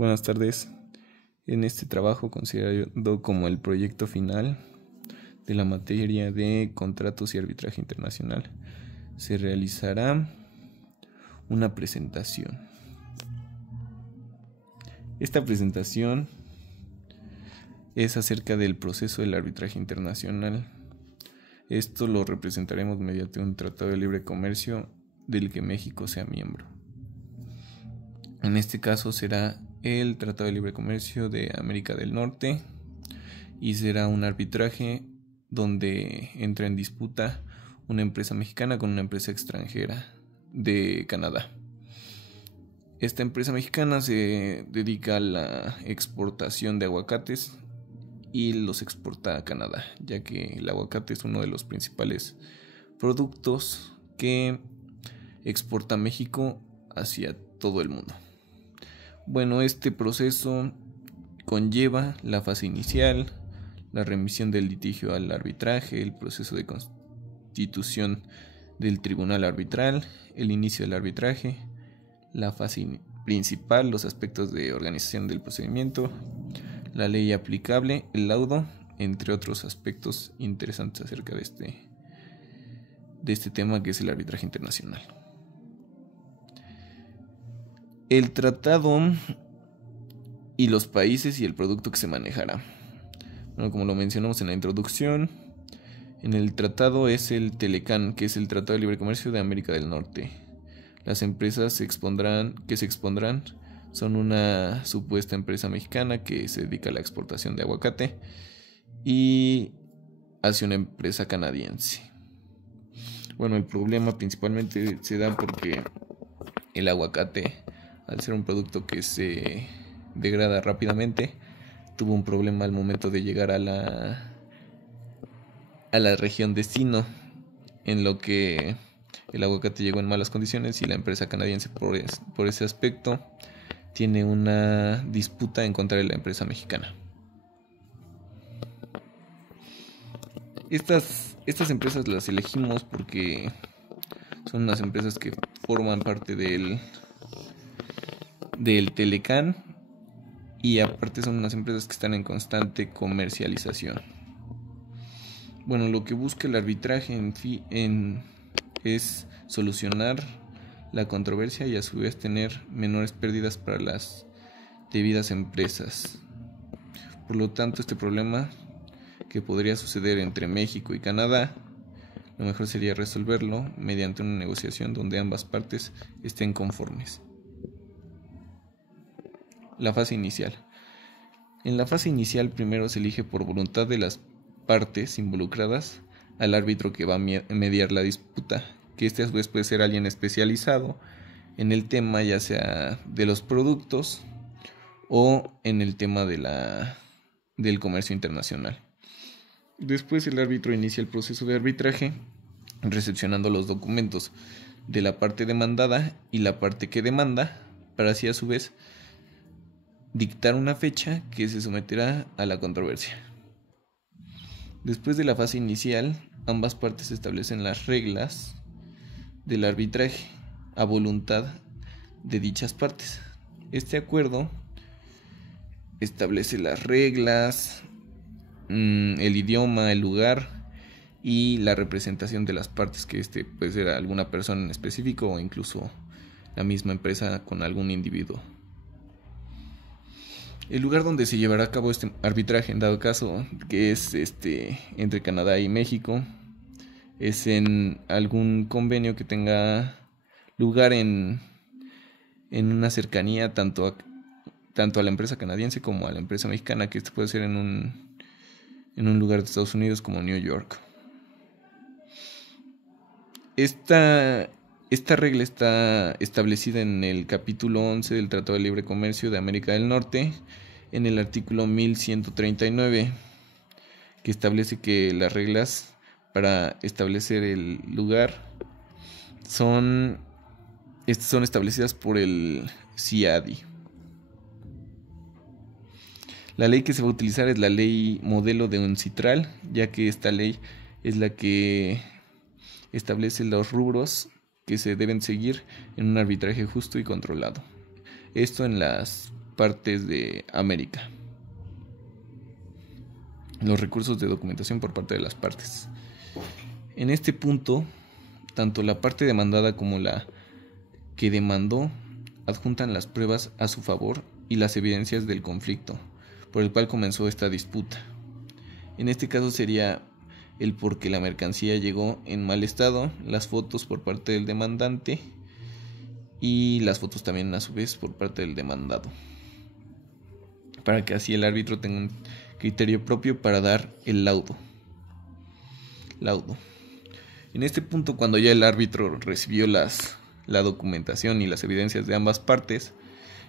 Buenas tardes. En este trabajo, considerado como el proyecto final de la materia de contratos y arbitraje internacional, se realizará una presentación. Esta presentación es acerca del proceso del arbitraje internacional. Esto lo representaremos mediante un tratado de libre comercio del que México sea miembro. En este caso será el Tratado de Libre Comercio de América del Norte y será un arbitraje donde entra en disputa una empresa mexicana con una empresa extranjera de Canadá. Esta empresa mexicana se dedica a la exportación de aguacates y los exporta a Canadá, ya que el aguacate es uno de los principales productos que exporta México hacia todo el mundo. Bueno, este proceso conlleva la fase inicial, la remisión del litigio al arbitraje, el proceso de constitución del tribunal arbitral, el inicio del arbitraje, la fase principal, los aspectos de organización del procedimiento, la ley aplicable, el laudo, entre otros aspectos interesantes acerca de este tema que es el arbitraje internacional. El tratado y los países y el producto que se manejará. Bueno, como lo mencionamos en la introducción, en el tratado es el TELECAN, que es el Tratado de Libre Comercio de América del Norte. Las empresas que se expondrán son una supuesta empresa mexicana que se dedica a la exportación de aguacate y hacia una empresa canadiense. Bueno, el problema principalmente se da porque el aguacate, al ser un producto que se degrada rápidamente, tuvo un problema al momento de llegar a la región destino, en lo que el aguacate llegó en malas condiciones y la empresa canadiense por ese aspecto tiene una disputa en contra de la empresa mexicana. Estas empresas las elegimos porque son unas empresas que forman parte del TELECAN y aparte son unas empresas que están en constante comercialización. Bueno, lo que busca el arbitraje es solucionar la controversia y a su vez tener menores pérdidas para las debidas empresas. Por lo tanto, este problema que podría suceder entre México y Canadá, lo mejor sería resolverlo mediante una negociación donde ambas partes estén conformes. La fase inicial. En la fase inicial primero se elige por voluntad de las partes involucradas al árbitro que va a mediar la disputa, que a su vez puede ser alguien especializado en el tema, ya sea de los productos o en el tema del comercio internacional. Después el árbitro inicia el proceso de arbitraje recepcionando los documentos de la parte demandada y la parte que demanda, para así a su vez dictar una fecha que se someterá a la controversia. Después de la fase inicial, ambas partes establecen las reglas del arbitraje a voluntad de dichas partes. Este acuerdo establece las reglas, el idioma, el lugar y la representación de las partes, que puede ser alguna persona en específico o incluso la misma empresa con algún individuo. El lugar donde se llevará a cabo este arbitraje, en dado caso que es entre Canadá y México, es en algún convenio que tenga lugar en una cercanía tanto a la empresa canadiense como a la empresa mexicana, que puede ser en un lugar de Estados Unidos como New York. Esta regla está establecida en el capítulo 11 del Tratado de Libre Comercio de América del Norte, en el artículo 1139, que establece que las reglas para establecer el lugar son establecidas por el CIADI. La ley que se va a utilizar es la ley modelo de UNCITRAL, ya que esta ley es la que establece los rubros que se deben seguir en un arbitraje justo y controlado. Esto en las partes de América. Los recursos de documentación por parte de las partes. En este punto, tanto la parte demandada como la que demandó adjuntan las pruebas a su favor y las evidencias del conflicto por el cual comenzó esta disputa. En este caso sería el por qué la mercancía llegó en mal estado, las fotos por parte del demandante y las fotos también a su vez por parte del demandado, para que así el árbitro tenga un criterio propio para dar el laudo. En este punto, cuando ya el árbitro recibió la documentación y las evidencias de ambas partes,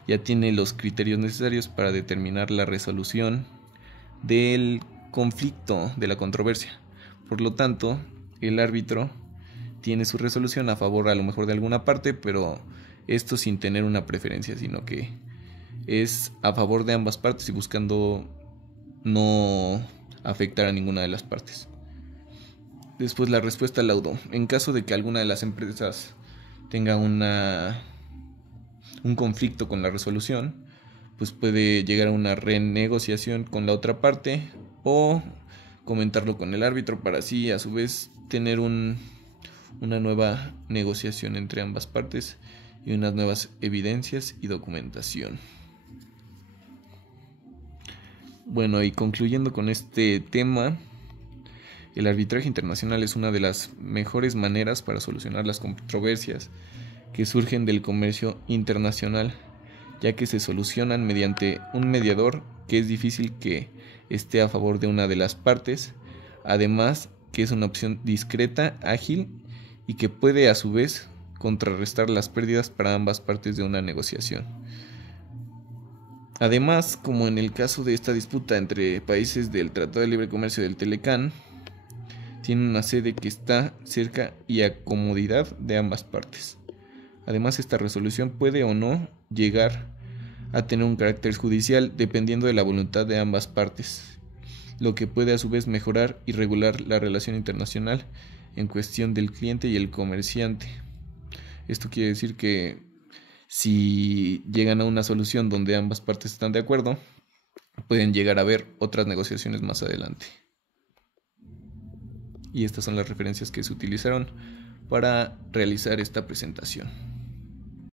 ya tiene los criterios necesarios para determinar la resolución del conflicto, de la controversia. Por lo tanto, el árbitro tiene su resolución a favor a lo mejor de alguna parte, pero esto sin tener una preferencia, sino que es a favor de ambas partes y buscando no afectar a ninguna de las partes. Después, la respuesta al laudo. En caso de que alguna de las empresas tenga un conflicto con la resolución, pues puede llegar a una renegociación con la otra parte o comentarlo con el árbitro para así a su vez tener una nueva negociación entre ambas partes y unas nuevas evidencias y documentación. Bueno, y concluyendo con este tema, el arbitraje internacional es una de las mejores maneras para solucionar las controversias que surgen del comercio internacional, ya que se solucionan mediante un mediador que es difícil que esté a favor de una de las partes, además que es una opción discreta, ágil y que puede a su vez contrarrestar las pérdidas para ambas partes de una negociación. Además, como en el caso de esta disputa entre países del Tratado de Libre Comercio del Telecán, tiene una sede que está cerca y a comodidad de ambas partes. Además, esta resolución puede o no llegar a tener un carácter judicial dependiendo de la voluntad de ambas partes, lo que puede a su vez mejorar y regular la relación internacional en cuestión del cliente y el comerciante. Esto quiere decir que si llegan a una solución donde ambas partes están de acuerdo, pueden llegar a haber otras negociaciones más adelante. Y estas son las referencias que se utilizaron para realizar esta presentación.